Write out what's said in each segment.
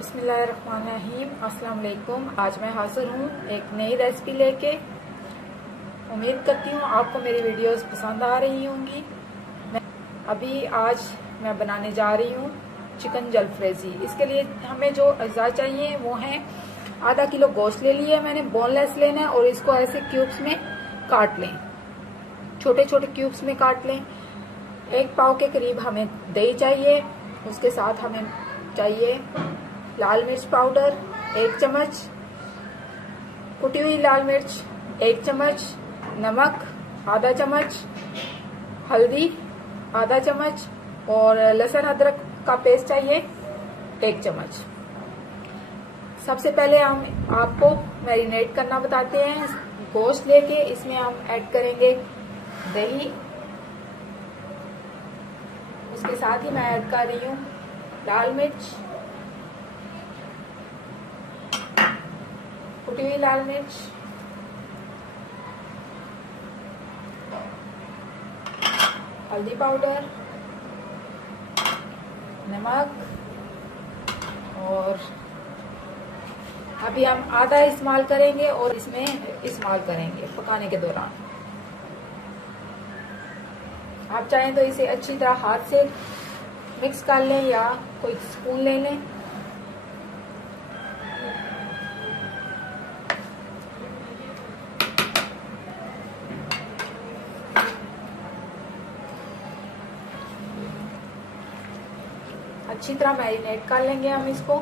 बिस्मिल्लाहिर्रहमानिर्रहीम। अस्सलाम वालेकुम। आज मैं हाजिर हूँ एक नई रेसिपी लेके। उम्मीद करती हूँ आपको मेरी वीडियोस पसंद आ रही होंगी। आज मैं बनाने जा रही हूँ चिकन जलफ्रेजी। इसके लिए हमें जो अज्जा चाहिए वो हैं आधा किलो गोश्त ले लिया मैंने, बोनलेस लेना है और इसको ऐसे क्यूब्स में काट लें, छोटे छोटे क्यूब्स में काट लें। 1 पाव के करीब हमें दही चाहिए। उसके साथ हमें चाहिए लाल मिर्च पाउडर 1 चम्मच, कुटी हुई लाल मिर्च 1 चम्मच, नमक आधा चम्मच, हल्दी आधा चम्मच और लहसुन अदरक का पेस्ट चाहिए 1 चम्मच। सबसे पहले हम आपको मैरिनेट करना बताते हैं। गोश्त लेके इसमें हम ऐड करेंगे दही। उसके साथ ही मैं ऐड कर रही हूँ लाल मिर्च, कुटी हुई लाल मिर्च, हल्दी पाउडर, नमक और अभी हम आधा इस्तेमाल करेंगे और इसमें इस्तेमाल करेंगे पकाने के दौरान। आप चाहें तो इसे अच्छी तरह हाथ से मिक्स कर लें या कोई स्पून ले लें। अच्छी तरह मैरिनेट कर लेंगे हम इसको।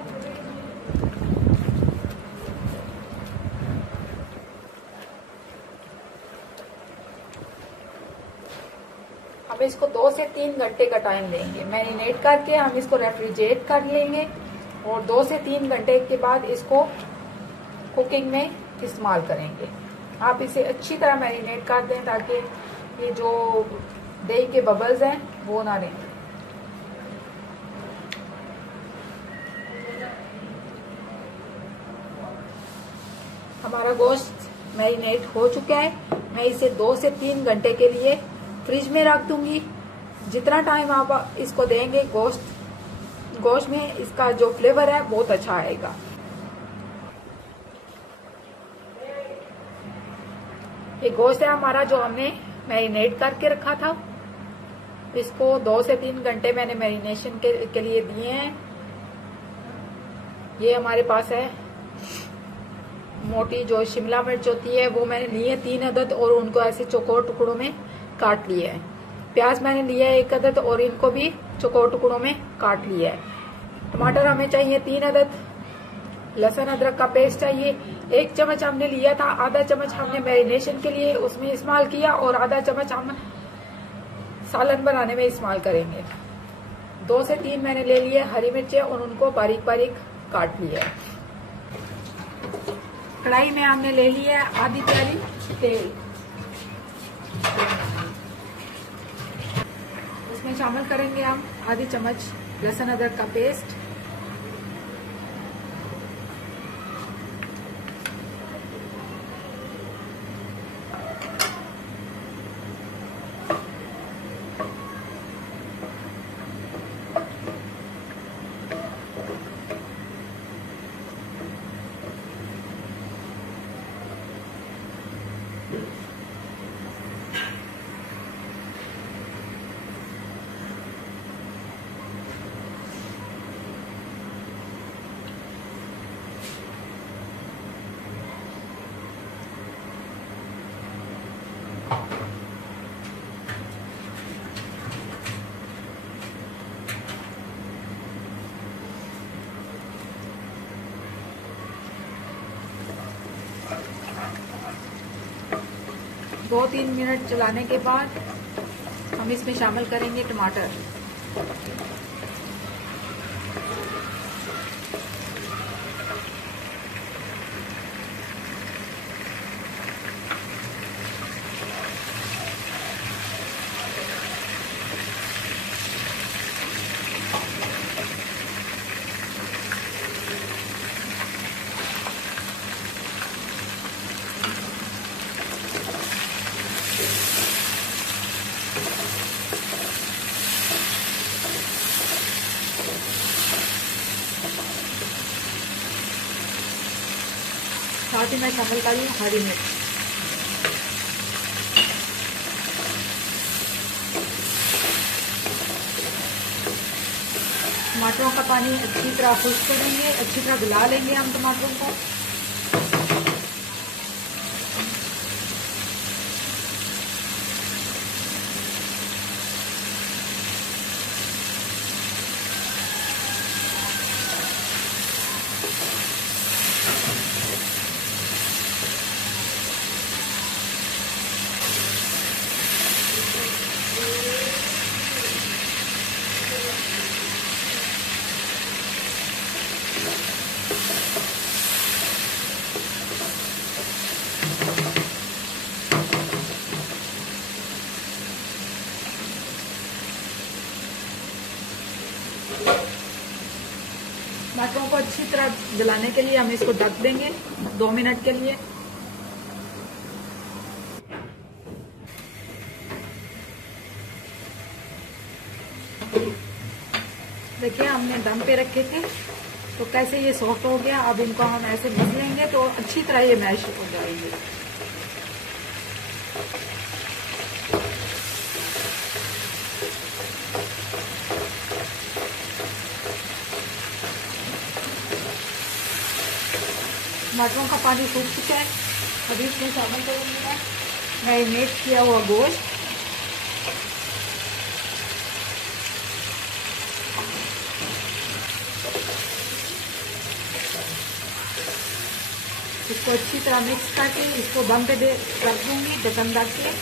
हम इसको 2 से 3 घंटे का टाइम देंगे। मैरिनेट करके हम इसको रेफ्रिजरेट कर लेंगे और 2 से 3 घंटे के बाद इसको कुकिंग में इस्तेमाल करेंगे। आप इसे अच्छी तरह मैरिनेट कर दें ताकि ये जो दही के बबल्स हैं वो ना रहें। हमारा गोश्त मैरिनेट हो चुका है। मैं इसे 2 से 3 घंटे के लिए फ्रिज में रख दूंगी। जितना टाइम आप इसको देंगे गोश्त में इसका जो फ्लेवर है बहुत अच्छा आएगा। ये गोश्त है हमारा जो हमने मैरिनेट करके रखा था। इसको 2 से 3 घंटे मैंने मैरिनेशन के लिए दिए हैं। ये हमारे पास है मोटी जो शिमला मिर्च होती है वो मैंने ली है 3 अदद और उनको ऐसे चौकोर टुकड़ों में काट लिया है। प्याज मैंने लिया है 1 अदद और इनको भी चौकोर टुकड़ों में काट लिया है। टमाटर हमें चाहिए 3 अदद। लहसुन अदरक का पेस्ट चाहिए 1 चम्मच हमने लिया था। आधा चम्मच हमने मैरिनेशन के लिए उसमें इस्तेमाल किया और आधा चम्मच हम सालन बनाने में इस्तेमाल करेंगे। 2 से 3 मैंने ले लिए हरी मिर्चें और उनको बारीक बारीक काट लिया है। कढ़ाई में हमने ले लिया है आधी प्याली तेल। उसमें शामिल करेंगे हम आधी चम्मच लहसुन अदरक का पेस्ट, दो 3 मिनट चलाने के बाद हम इसमें शामिल करेंगे टमाटर। साथ ही मैं शामिल कर रही हूँ हरी मिर्च। टमाटरों का पानी अच्छी तरह खुश्क करेंगे, अच्छी तरह गला लेंगे हम टमाटरों को। टमाटरों को अच्छी तरह गलाने के लिए हम इसको ढक देंगे 2 मिनट के लिए। देखिए हमने दम पे रखे थे तो कैसे ये सॉफ्ट हो गया। अब इनको हम ऐसे भून लेंगे तो अच्छी तरह ये मैश हो जाएंगे। टमाटरों का पानी सूख चुका है। अभी इसमें शामिल करूंगी मैं मैरिनेट किया हुआ गोश्त। इसको अच्छी तरह मिक्स करके इसको दम पे रख दूंगी ढक्कन ढक के।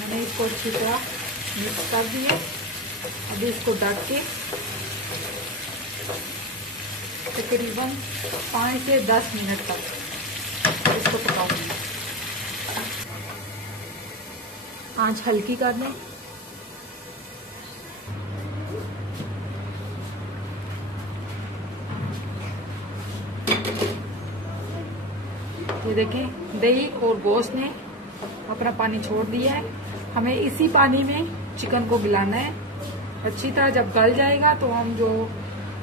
मैंने इसको अच्छी तरह मिक्स कर दिया। अभी इसको ढक के तकरीबन 5 से 10 मिनट तक इसको पकाऊंगी। आंच हल्की कर लें। ये देखें दही और गोश्त ने अपना पानी छोड़ दिया है। हमें इसी पानी में चिकन को गलाना है अच्छी तरह। जब गल जाएगा तो हम जो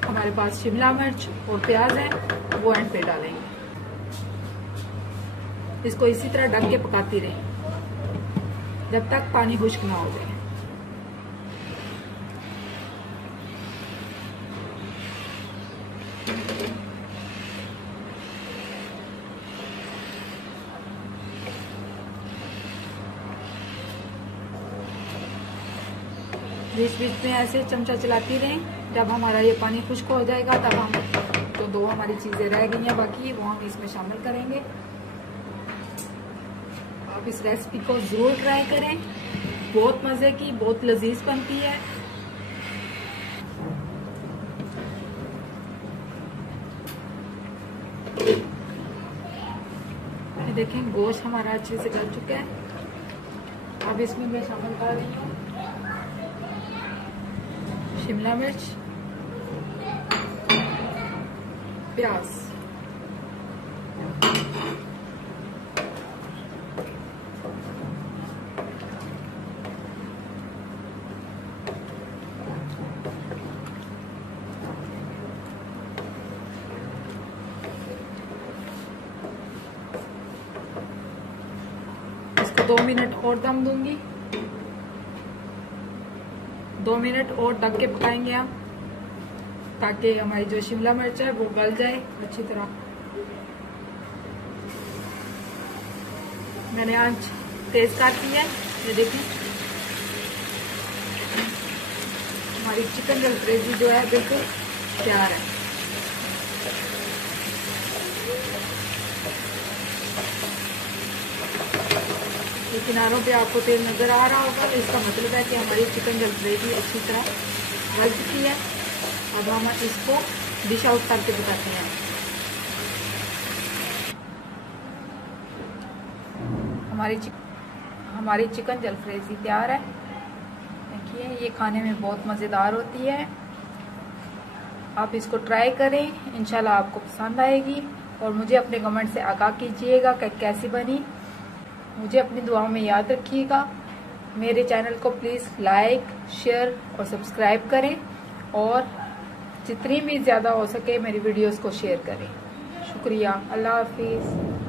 हमारे पास शिमला मिर्च और प्याज है वो एंड पे डालेंगे। इसको इसी तरह ढक के पकाती रहें जब तक पानी खुश्क ना हो जाए। बीच बीच में ऐसे चमचा चलाती रहें। जब हमारा ये पानी खुश्क हो जाएगा तब हम जो 2 हमारी चीजें रह गई हैं बाकी वो हम इसमें शामिल करेंगे। आप इस रेसिपी को जरूर ट्राई करें। बहुत मजे की, बहुत लजीज बनती है। ये देखें गोश्त हमारा अच्छे से गल चुका है। अब इसमें मैं शामिल कर रही हूँ शिमला मिर्च, प्याज, इसको 2 मिनट और दम दूंगी। 2 मिनट और ढक के पकाएंगे हम ताकि हमारी जो शिमला मिर्च है वो गल जाए अच्छी तरह। मैंने आंच तेज कर दी है। ये देखिए हमारी चिकन जलफ्रेजी जो है बिल्कुल तैयार है। ये किनारों पे आपको तेल नजर आ रहा होगा तो इसका मतलब है कि हमारी चिकन जलफ्रेजी अच्छी तरह गल चुकी है। अब हम इसको डिश आउट करके बताते हैं। हमारी चिकन जलफ्रेजी तैयार है। देखिए ये खाने में बहुत मज़ेदार होती है। आप इसको ट्राई करें, इंशाल्लाह आपको पसंद आएगी। और मुझे अपने कमेंट से आगाह कीजिएगा कि कैसी बनी। मुझे अपनी दुआओं में याद रखिएगा। मेरे चैनल को प्लीज़ लाइक, शेयर और सब्सक्राइब करें और जितनी भी ज़्यादा हो सके मेरी वीडियोस को शेयर करें। शुक्रिया। अल्लाह हाफिज़।